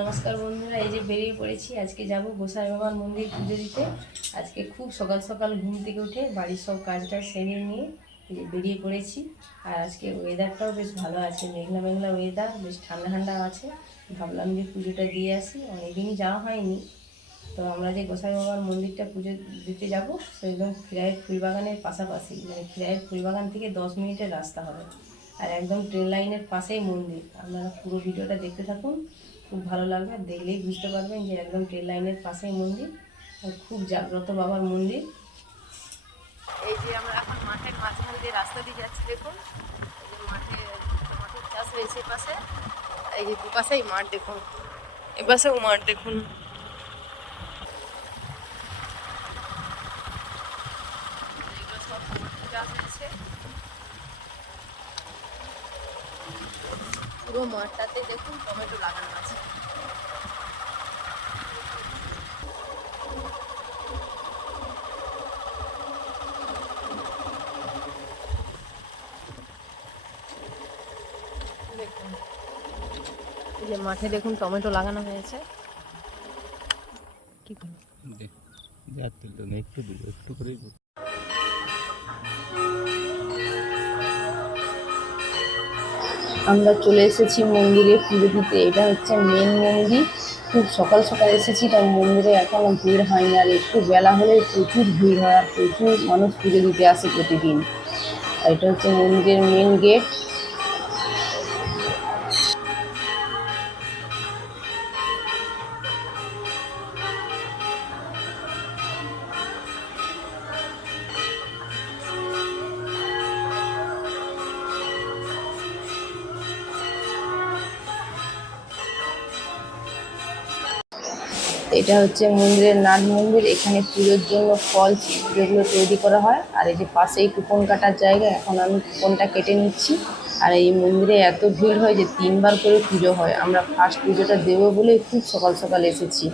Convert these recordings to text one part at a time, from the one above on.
নমস্কার বন্ধুরা, এই যে বেরিয়ে পড়েছি। আজকে যাব গোসাই বাবার মন্দির পুজো দিতে। আজকে খুব সকাল সকাল ঘুম থেকে উঠে বাড়ির সব কাজটা সেরে নিয়ে এই যে বেরিয়ে পড়েছি। আর আজকে ওয়েদারটাও বেশ ভালো আছে, মেঘলা মেঘলা ওয়েদার, বেশ ঠান্ডা ঠান্ডা আছে। ভাবলাম যে পুজোটা দিয়ে আসি, অনেকদিনই যাওয়া হয়নি। তো আমরা যে গোসাই বাবার মন্দিরটা পুজো দিতে যাব সে একদম খিরাইয়ের ফুলবাগানের পাশাপাশি, মানে খিরাইয়ের ফুলবাগান থেকে 10 মিনিটের রাস্তা হবে। আর একদম ট্রেন লাইনের পাশেই মন্দির। আপনারা পুরো ভিডিওটা দেখতে থাকুন, খুব ভালো লাগবে। দেখলেই বুঝতে পারবেন যে একদম ট্রেন লাইনের পাশেই মন্দির, আর খুব জাগ্রত বাবার মন্দির। এই যে আমরা এখন মাঠের মাঝখান দিয়ে রাস্তা দিয়ে যাচ্ছি। দেখুন এই যে মাঠের চাষ হয়েছে পাশে, এই যে দুপাশেই মাঠ দেখুন, এপাশেও মাঠ দেখুন। পুরো মাঠটাতে দেখুন টমেটো লাগানো আছে। দেখুন এই যে মাঠে দেখুন টমেটো লাগানো হয়েছে। কি করব একটু করেই আমরা চলে এসেছি মন্দিরে পুজো দিতে। এটা হচ্ছে মেন মন্দির। খুব সকাল সকাল এসেছি, তাই মন্দিরে এখনো ভিড় হয়নি। আর একটু বেলা হলে প্রচুর ভিড় হয়, আর প্রচুর মানুষ পুজো দিতে আসে প্রতিদিন। আর এটা হচ্ছে মন্দিরের মেন গেট। এটা হচ্ছে মন্দিরের নাট মন্দির। এখানে পুজোর জন্য ফল যেগুলো তৈরি করা হয়। আর এই যে পাশেই কুপন কাটার জায়গা, এখন আমি কুপনটা কেটে নিচ্ছি। আর এই মন্দিরে এত ভিড় হয় যে 3 বার করে পুজো হয়। আমরা ফার্স্ট পুজোটা দেবো বলে খুব সকাল সকাল এসেছি।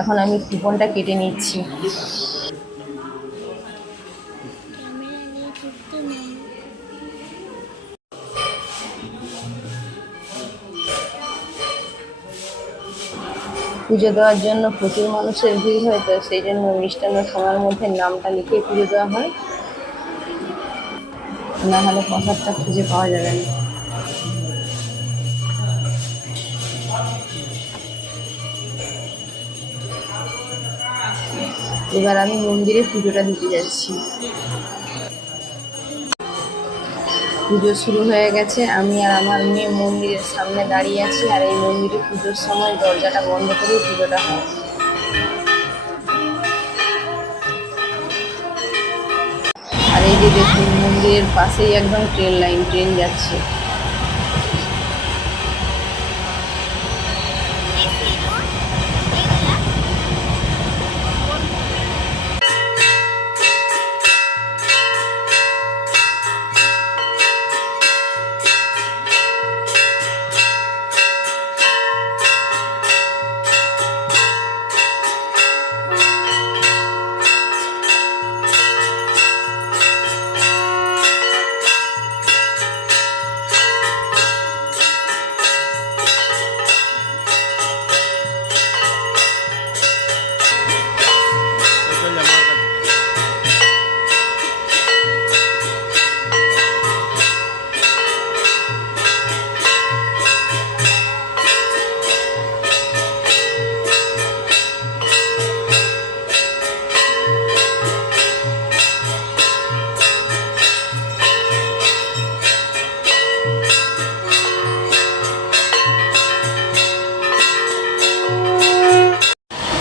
এখন আমি কুপনটা কেটে নিচ্ছি। পুজো দেওয়ার জন্য প্রচুর মানুষের ভিড় হয়, তো সেই জন্য মিষ্টান্ন সময়ের মধ্যে নামটা লিখে পুজো দেওয়া হয়, না হলে প্রসাদটা খুঁজে পাওয়া যাবে না। এবার আমি মন্দিরে পুজোটা দিতে যাচ্ছি। পুজো শুরু হয়ে গেছে। আমি আর আমার মেয়ে মন্দিরের সামনে দাঁড়িয়ে আছি। আর এই মন্দিরে পুজোর সময় দরজাটা বন্ধ করে পুজোটা হয়। আর এই যে দেখুন মন্দিরের পাশেই একদম ট্রেন লাইন, ট্রেন যাচ্ছে।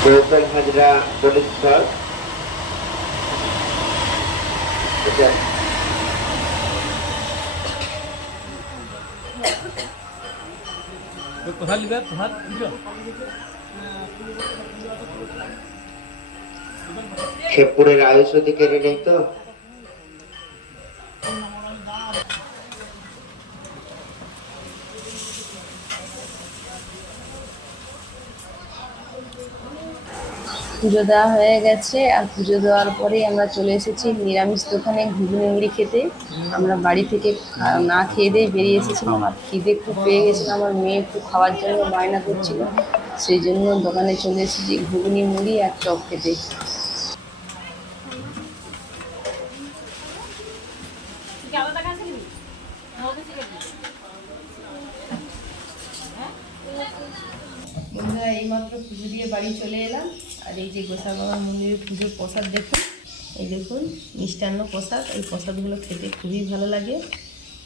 Broken Hajra Police Sir. কোথায় লিখা কোথায় খেপুরের আয়ুষ ওদি কেড়ে নেই তো? পুজো দেওয়া হয়ে গেছে, আর পুজো দেওয়ার পরেই আমরা চলে এসেছি নিরামিষ দোকানে ঘুগনি মুড়ি খেতে। আমরা বাড়ি থেকে না খেয়ে দিয়ে বেরিয়ে এসেছিলাম, আর খিদে খুব পেয়ে গেছিলো, আমার মেয়ে খুব খাওয়ার জন্য বায়না করছিল, সেই জন্য দোকানে চলে এসেছি ঘুগনি মুড়ি আর চপ খেতে। বন্ধুরা, এইমাত্র পুজো দিয়ে বাড়ি চলে এলাম, আর এই যে গোসাই বাবার মন্দিরের পুজোর প্রসাদ দেখুন, এই দেখুন মিষ্টান্ন প্রসাদ। এই প্রসাদগুলো খেতে খুবই ভালো লাগে।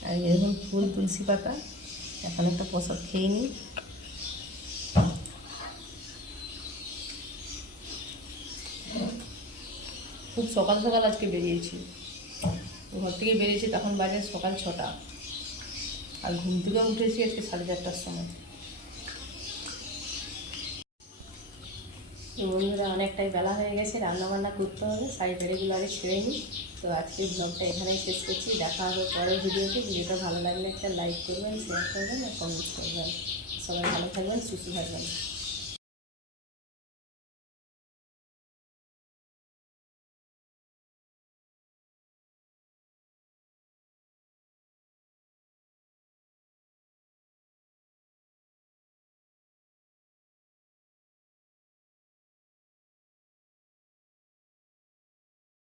আর এই দেখুন ফুল তুলসী পাতা। এখন একটা প্রসাদ খেয়ে নিই। খুব সকাল সকাল আজকে বেরিয়েছি, ঘর থেকে বেরিয়েছি তখন বাজে সকাল 6টা, আর ঘুম থেকেও উঠেছি আজকে 4:30টার সময়। তো বন্ধুরা, অনেকটাই বেলা হয়ে গেছে, রান্নাবান্না করতে হবে, শাড়ি টাড়িগুলো আগে ছেড়ে নিই। তো আজকে ব্লগটা এখানেই শেষ করছি, দেখা হবে পরের ভিডিওতে। ভিডিওটা ভালো লাগলে একটা লাইক করবেন, শেয়ার করবেন আর কমেন্টস করবেন। সবাই ভালো থাকবেন, সুস্থ থাকবেন।